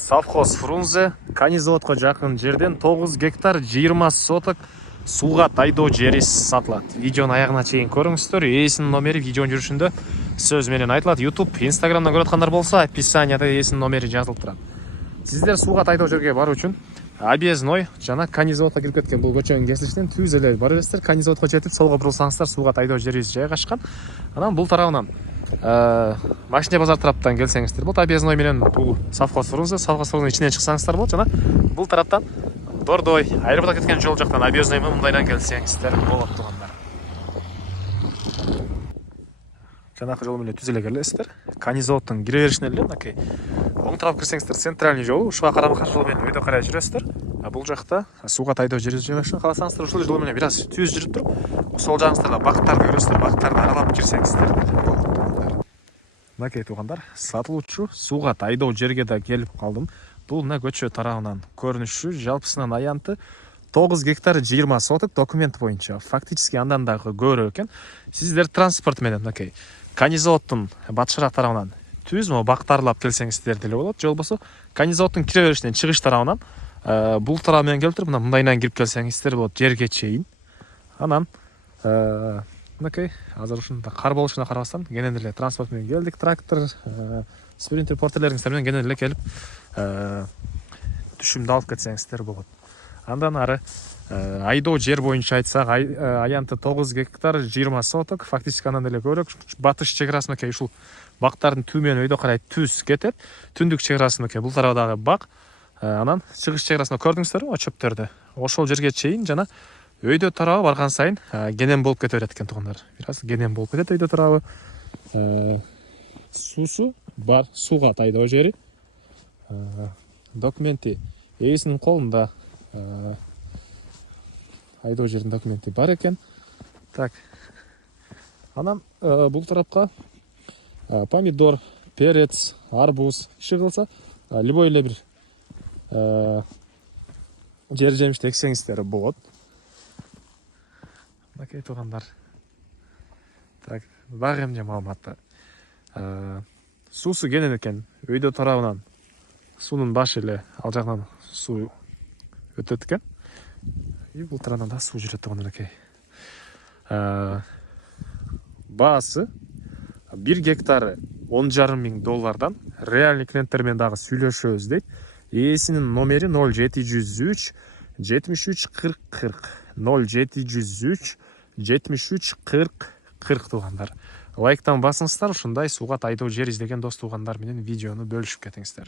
Совхоз Фрунзе Канизаводко жақын жерден 9 гектар 20 соток суға тайдоо жери сатылат. Видеоны аяғына чейин көріңіздер. Эсінің номері видеоның жүрішінде сөз менен айтылат. YouTube, Instagram'dan көрөткандар болса, описанияда эсінің номері жазылып турат. Сіздер суға тайдоо жерге бару үчүн объездной жана Канизаводко кирип кеткен бул көчөнүн кесилишинен түз эле бар бересиздер. Канизаводко жетип, солго бурулсаңыздар суға тайдоо жери жайгашкан. Анан бул тарабынан машина базар тараптан келсеңиздер болот. Объездной менен бул совхоз Фрунзе, совхоз Фрунзе ичинен чыксаңыздар болот. Жана бул тараптан Дордой, аэропортко кеткен жол жактан объездной мындайдан келсеңиздер болот тугандар. Жанакы жол менен түз эле келесиздер. Канизаводдун кире беришинен эле мынакей оң тарап кирсеңиздер центральный жолу, ушуга карама каршы жол менен өйдө карай жүрөсүздөр. Бул жакта сууга тайдоо жери жайгашкан. Кааласаңыздар ушул жол менен бир аз түз жүрүп туруп, сол жагыңыздарда бактарды көрөсүздөр. Бактарды аралап кирсеңиздер болот тугандар. Мынакей тугандар, сатылуучу сууга тайдоо жерге да келип калдым. Бул мына көчө тарабынан көрүнүшү, жалпысынан аянты 9 гектар 20 соток документ боюнча. Фактически андан дагы көбүрөөк экен. Сиздер транспорт менен мынакей Канизаводдун батышыраак тарабынан түз mo бактарлап келсеңиздер деле болот. Же болбосо Канизаводдун кире беришинен чыгыш тарабынан бул тарап менен келип туруп, мындайынан кирип келсеңиздер болот жерге чейин. Анан мынакей азыр ушунда кар болушуна карабастан кенен эле транспорт менен келдик. Трактор, спринтер, портерлериңиздер менен кенен эле келип түшүмдү алып кетсеңиздер болот. Андан ары айдоо жер боюнча айтсак, аянты 9 гектар 20 соток, фактически андан эле көбүрөөк. Батыш чек арасынакей ушул бактардын түмөнү өйдө карай түз кетет. Түндүк чек арасынакей бул тарабдагы бак. Анан чыгыш чек арасына көрдүңүздөрбү, чөптөрдү. Ошол жерге чейин жана өйдө тарабы барган сайын кенен болуп кете берет экен тугандар. Бир аз кенен болуп кетет өйдө тарабы. Суусу бар, сууга тайдоо жери. Документи ээсинин колунда. Айдоо жердин документи бар экен. Так. Анан бул тарапка помидор, перец, арбуз иши кылса, любой эле бир жер жемиш эксеңиздер болот. Мынакей тугандар. Так, дагы эмне маалыматты. Суусу кенен экен. Өйдө тарабынан суунун башы эле ал жагынан суу өтөт экен. И бул тарабынан да суу жүрөт тугандар экей. Баасы 1 гектары $10,500 реальный клиенттер менен дагы сүйлөшөбүз дейт. Ээсинин номери 0703 73 40 40 0703 73 40 40 тугандар. Лайктан басыңыздар, ушундай сууга тайдоо жер издеген дос тугандар менен видеону бөлүшүп кетиңиздер.